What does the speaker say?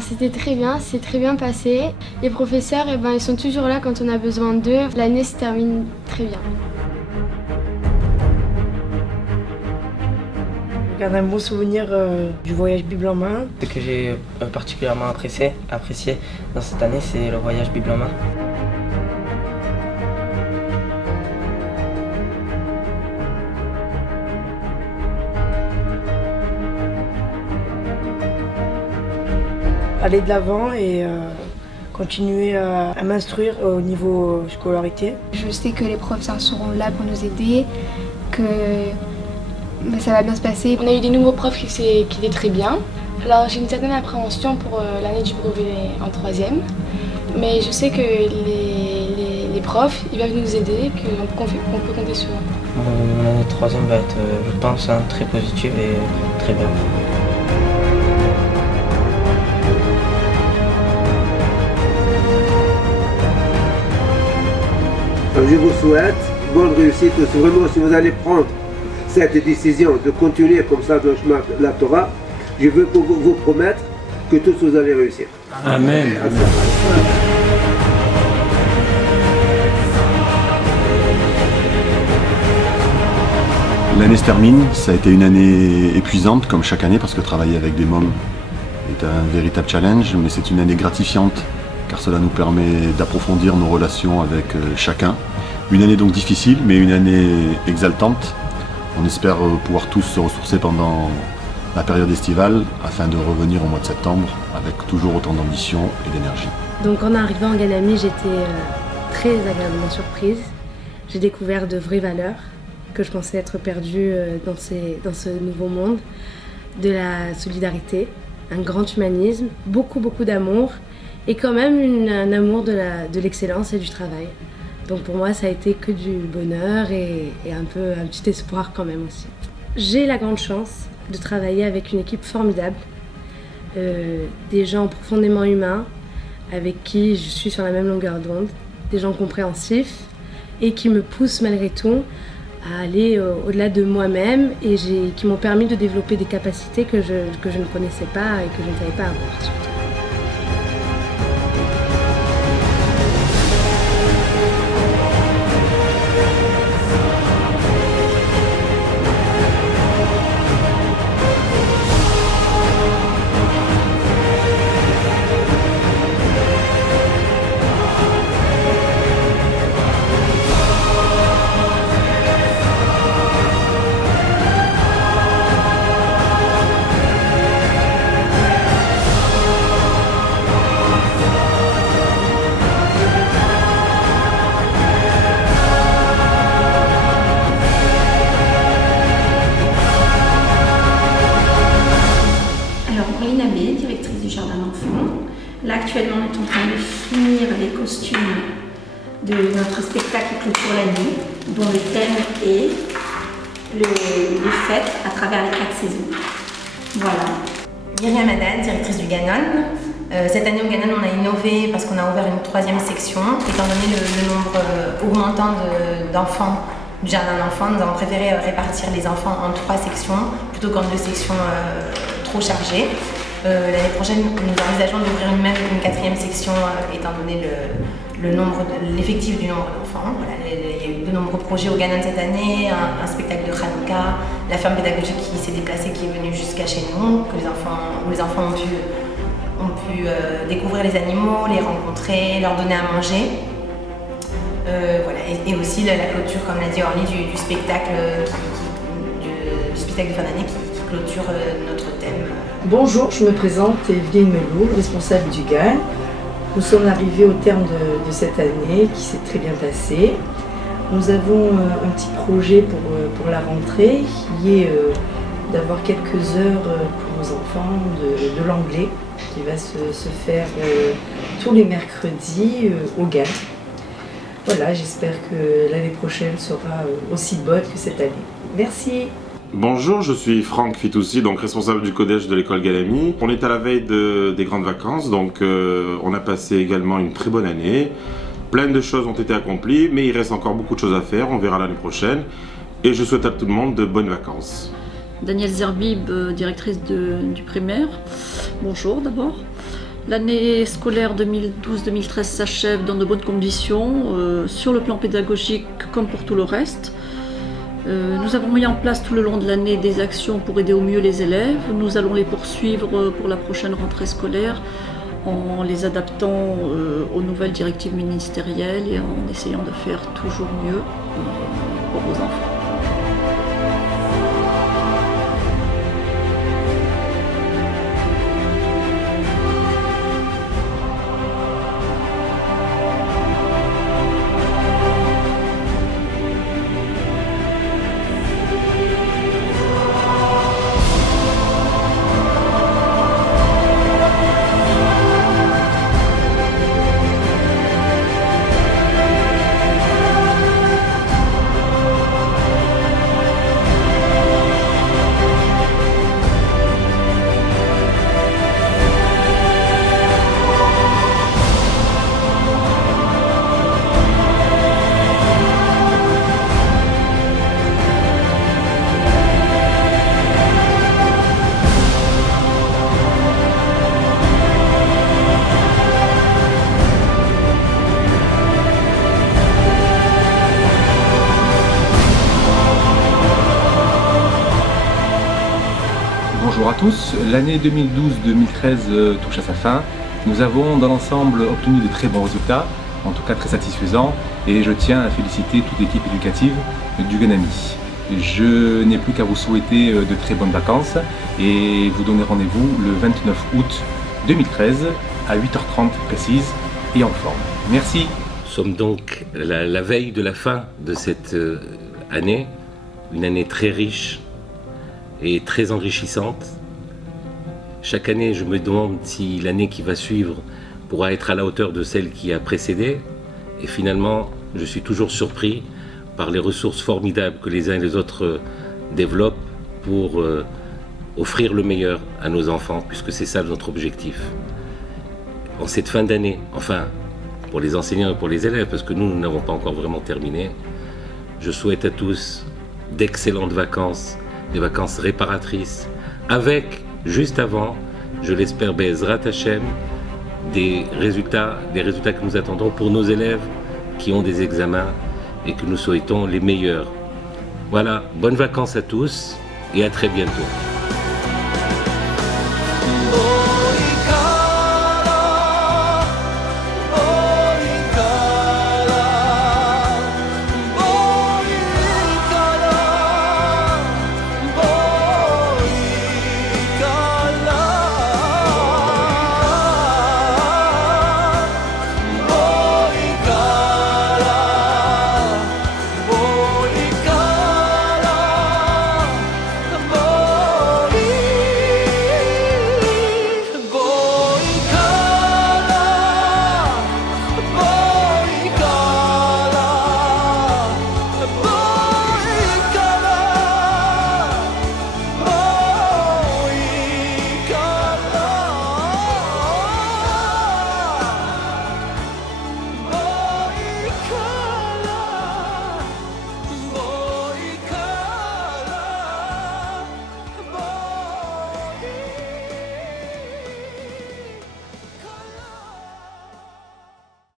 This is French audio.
C'était très bien, c'est très bien passé. Les professeurs, ils sont toujours là quand on a besoin d'eux. L'année se termine très bien. Je garde un bon souvenir du voyage Bible en main. Ce que j'ai particulièrement apprécié dans cette année, c'est le voyage Bible en main. Aller de l'avant et continuer à m'instruire au niveau scolarité. Je sais que les professeurs seront là pour nous aider, que ça va bien se passer. On a eu des nouveaux profs qui étaient très bien. Alors j'ai une certaine appréhension pour l'année du brevet en 3e, mais je sais que les profs ils peuvent nous aider, qu'on peut compter sur eux. Mon année de 3e va être, je pense, très positive et très bien. Je vous souhaite bonne réussite. Vraiment, si vous allez prendre cette décision de continuer comme ça dans le chemin de la Torah, je veux vous promettre que tous vous allez réussir. Amen. L'année se termine, ça a été une année épuisante comme chaque année parce que travailler avec des mômes est un véritable challenge, mais c'est une année gratifiante car cela nous permet d'approfondir nos relations avec chacun. Une année donc difficile, mais une année exaltante. On espère pouvoir tous se ressourcer pendant la période estivale afin de revenir au mois de septembre avec toujours autant d'ambition et d'énergie. Donc en arrivant en Ganami, j'étais très agréablement surprise. J'ai découvert de vraies valeurs que je pensais être perdue dans ce nouveau monde. De la solidarité, un grand humanisme, beaucoup d'amour et quand même un amour de l'excellence et du travail. Donc pour moi, ça a été que du bonheur et un petit espoir quand même aussi. J'ai la grande chance de travailler avec une équipe formidable, des gens profondément humains, avec qui je suis sur la même longueur d'onde, des gens compréhensifs et qui me poussent malgré tout à aller au-delà de moi-même et qui m'ont permis de développer des capacités que je ne connaissais pas et que je ne savais pas avoir surtout. Directrice du jardin d'enfants. Là actuellement on est en train de finir les costumes de notre spectacle Clôture l'année, dont le thème est les fêtes à travers les 4 saisons. Voilà. Myriam Haddad, directrice du Ganon. Cette année au Ganon on a innové parce qu'on a ouvert une 3e section. Étant donné le nombre augmentant d'enfants du jardin d'enfants, nous avons préféré répartir les enfants en 3 sections plutôt qu'en 2 sections trop chargées. L'année prochaine, nous envisageons d'ouvrir une 4e section étant donné l'effectif du nombre d'enfants. Voilà, il y a eu de nombreux projets au Ganon cette année, un spectacle de Hanouka, la ferme pédagogique qui s'est déplacée, qui est venue jusqu'à chez nous, où les enfants ont pu découvrir les animaux, les rencontrer, leur donner à manger. Voilà, et aussi la clôture, comme l'a dit Orly, du spectacle de fin d'année qui clôture notre thème. Bonjour, je me présente, Evelyne Melou, responsable du GAN. Nous sommes arrivés au terme de cette année qui s'est très bien passée. Nous avons un petit projet pour la rentrée qui est d'avoir quelques heures pour nos enfants de l'anglais qui va se faire tous les mercredis au GAN. Voilà, j'espère que l'année prochaine sera aussi bonne que cette année. Merci. Bonjour, je suis Franck Fitoussi, donc responsable du codège de l'école Ganami. On est à la veille des grandes vacances, donc on a passé également une très bonne année. Plein de choses ont été accomplies, mais il reste encore beaucoup de choses à faire, on verra l'année prochaine. Et je souhaite à tout le monde de bonnes vacances. Danielle Zerbib, directrice du primaire. Bonjour d'abord. L'année scolaire 2012-2013 s'achève dans de bonnes conditions, sur le plan pédagogique comme pour tout le reste. Nous avons mis en place tout le long de l'année des actions pour aider au mieux les élèves. Nous allons les poursuivre pour la prochaine rentrée scolaire en les adaptant aux nouvelles directives ministérielles et en essayant de faire toujours mieux pour vos enfants. Bonjour à tous, l'année 2012-2013 touche à sa fin. Nous avons dans l'ensemble obtenu de très bons résultats, en tout cas très satisfaisants, et je tiens à féliciter toute l'équipe éducative du Ganami. Je n'ai plus qu'à vous souhaiter de très bonnes vacances et vous donner rendez-vous le 29 août 2013 à 8h30 précise et en forme. Merci. Nous sommes donc la veille de la fin de cette année, une année très riche et très enrichissante. Chaque année, je me demande si l'année qui va suivre pourra être à la hauteur de celle qui a précédé. Et finalement, je suis toujours surpris par les ressources formidables que les uns et les autres développent pour offrir le meilleur à nos enfants, puisque c'est ça notre objectif. En cette fin d'année, enfin, pour les enseignants et pour les élèves, parce que nous n'avons pas encore vraiment terminé, je souhaite à tous d'excellentes vacances, des vacances réparatrices, avec, juste avant, je l'espère, Be'ezrat Hashem, des résultats que nous attendons pour nos élèves qui ont des examens et que nous souhaitons les meilleurs. Voilà, bonnes vacances à tous et à très bientôt.